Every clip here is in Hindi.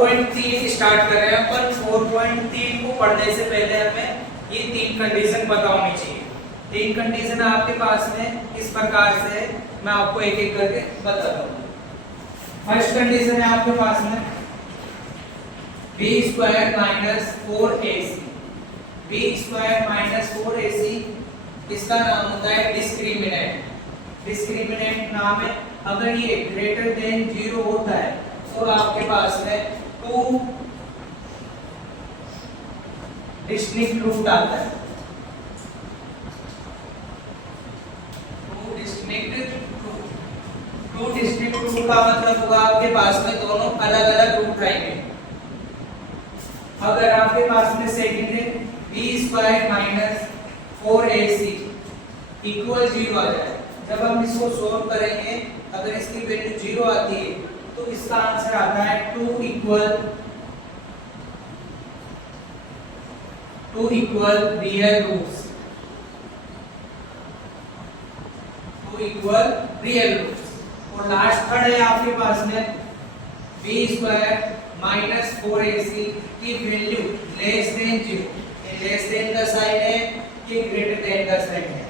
4.3 स्टार्ट कर रहे हैं अपन। 4.3 को पढ़ने से पहले हमें ये तीन कंडीशन पता होनी चाहिए। तीन कंडीशन आपके पास में इस प्रकार से, मैं आपको एक एक करके बताता हूँ। फर्स्ट कंडीशन है आपके पास में b² - 4ac। b² - 4ac इसका नाम होता है डिस्क्रिमिनेंट। डिस्क्रिमिनेंट नाम है। अगर ये ग्रेटर देन 0 होता है तो आपके पास में 2 डिस्टिंक्ट रूट आता है। 2 डिस्टिंक्ट रूट का मतलब होगा आपके पास में दोनों अलग अलग रूट आएंगे। अगर आपके पास में सेकंड है b² - 4ac इक्वल 0 आ जाए, जब हम इसको सोल्व करेंगे अगर इसकी वैल्यू 0 आती है तो इसका आंसर आता है 2 equal real roots. 2 equal real roots. और लास्ट थर्ड है आपके पास में b² - 4ac की वैल्यू लेस देन 0। ये लेस देन का साइन है, ये ग्रेटर देन का साइन है।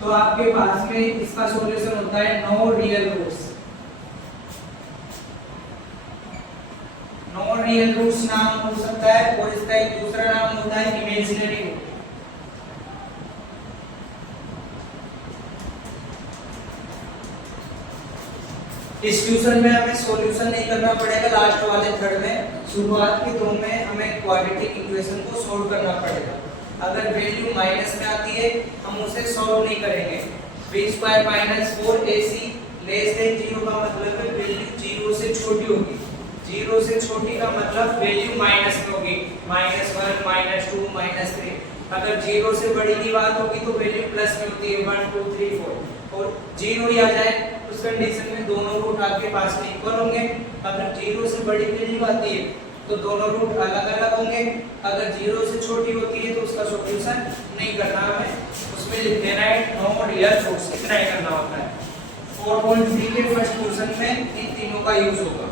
तो आपके पास में इसका सॉल्यूशन होता है no real roots. No real roots नाम हो सकता है और इसका एक दूसरा नाम होता है इमेजिनरी रूट। इस ट्यूशन में हमें सॉल्यूशन नहीं करना पड़ेगा, लास्ट वाले थर्ड में शुरुआत के दो में हमें क्वाड्रेटिक इक्वेशन को सॉल्व करना पड़ेगा। अगर वैल्यू माइनस में आती है हम उसे सॉल्व नहीं करेंगे। b² - 4ac लेस देन 0 का मतलब है वैल्यू 0 से छोटी होगी। 0 से छोटी का मतलब वैल्यू माइनस में होगी, -1 -2 -3। अगर 0 से बड़ी की बात होगी तो वैल्यू प्लस में होती है 1 2 3 4। और 0 ही आ जाए उस कंडीशन में दोनों रूट आपके पास में इक्वल होंगे। अगर 0 से बड़ी वैल्यू आती है तो दोनों रूट अलग अलग होंगे। अगर 0 से छोटी होती है तो उसका सॉल्यूशन नहीं करना हमें, उसमें लिख देना है नो रियल रूट्स। इतना ही करना होता है। 4.3 के फर्स्ट क्वेश्चन में इन तीनों का यूज होगा।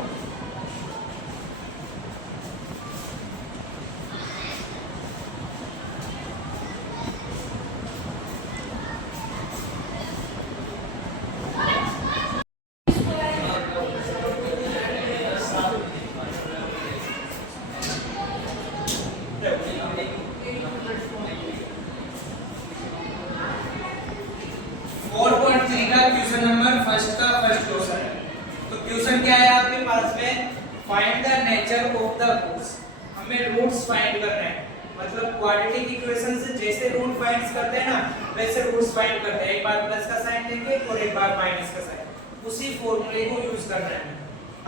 Find the nature of the roots. हमें रूट्स फाइंड करना है, मतलब क्वाड्रेटिक इक्वेशन से जैसे रूट फाइंड करते हैं ना वैसे रूट्स फाइंड करते हैं। एक बार प्लस का साइन लेंगे और एक बार माइनस का साइन, उसी फॉर्मूले को यूज करना है।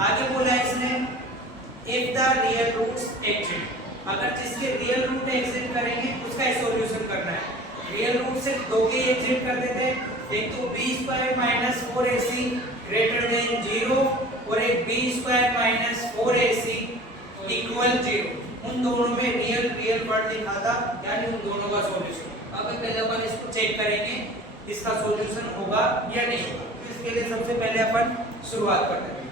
आगे बोला है इसने if the real roots exist, अगर जिसके रियल रूट एग्जिस्ट करेंगे उसका सॉल्यूशन करना है। रियल रूट से दो के एग्जिस्ट करते थे, एक तो b² - 4ac ग्रेटर देन 0 और एक b² - 4ac इक्वल 0। उन दोनों में रियल वर्ड लिखा था, यानी उन दोनों का सॉल्यूशन। अब पहले अपन इसको चेक करेंगे इसका सॉल्यूशन होगा या नहीं होगा। तो इसके लिए सबसे पहले अपन शुरुआत करते हैं।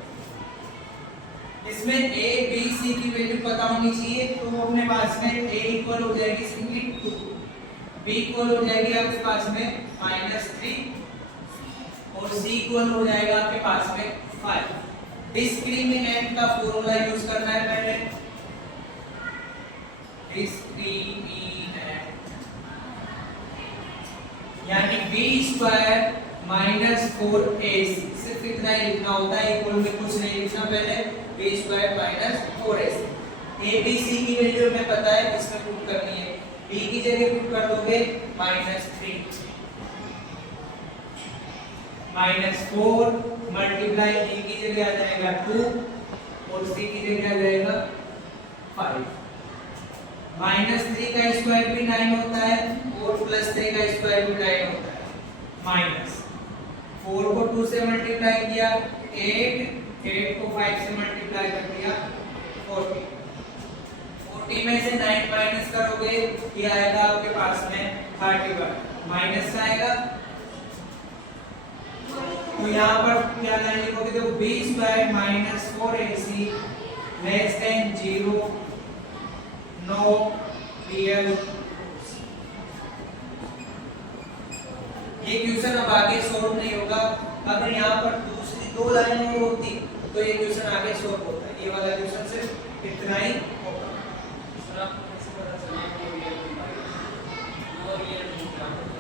इसमें a b c की वैल्यू पता होनी चाहिए, तो अपने पास में a इक्वल हो जाएगी सिंपली 2, b इक्वल हो जाएगी आपके पास में -3 और c इक्वल हो जाएगा आपके पास में 5। डिस्क्रिमिनेंट का फॉर्मूला यूज करना है पहले। डिस्क्रिमिनेंट यानी b² - 4ac, सिर्फ इतना ही लिखना होता है, इक्वल में कुछ नहीं लिखना। पहले b² - 4ac। a b c की वैल्यू हमें पता है, इसमें पुट करनी है। b की जगह पुट कर दोगे -3 -4 मल्टीप्लाई a की जगह आ जाएगा 2 और c की जगह आ जाएगा 5। -3 का स्क्वायर भी 9 होता है और +3 का स्क्वायर भी 9 होता है। -4 को 2 से मल्टीप्लाई किया 8 को 5 से मल्टीप्लाई कर दिया 40। 40 में से 9 माइनस करोगे ये आएगा आपके पास में 31, माइनस का आएगा। तो यहाँ पर क्या लाइन लिखोगे, तो b² - 4ac less than 0 no real. ये क्वेश्चन अब आगे सॉल्व नहीं होगा। अगर यहाँ पर दूसरी दो लाइन और होती तो ये क्वेश्चन आगे सॉल्व होता है। ये वाला क्वेश्चन सिर्फ इतना ही होगा।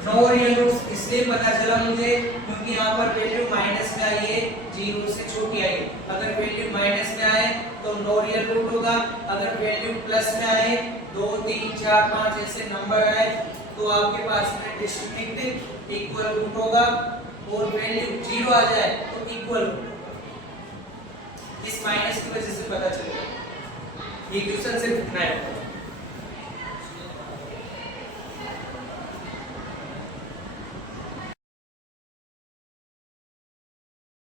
नो रियल रूट्स इसलिए पता चला मुझे क्योंकि यहाँ पर वैल्यू माइनस में आई है, 0 से छोटी आई। अगर वैल्यू माइनस में आए तो नो रियल रूट होगा। अगर वैल्यू प्लस में आए 2 3 4 5 ऐसे नंबर आए तो आपके पास में डिस्टिंक्ट इक्वल रूट होगा। और वैल्यू 0 आ जाए तो इक्वल रूट होगा। इस माइनस की वजह से पता चलेगा। ये क्वेश्चन सिर्फ इतना है।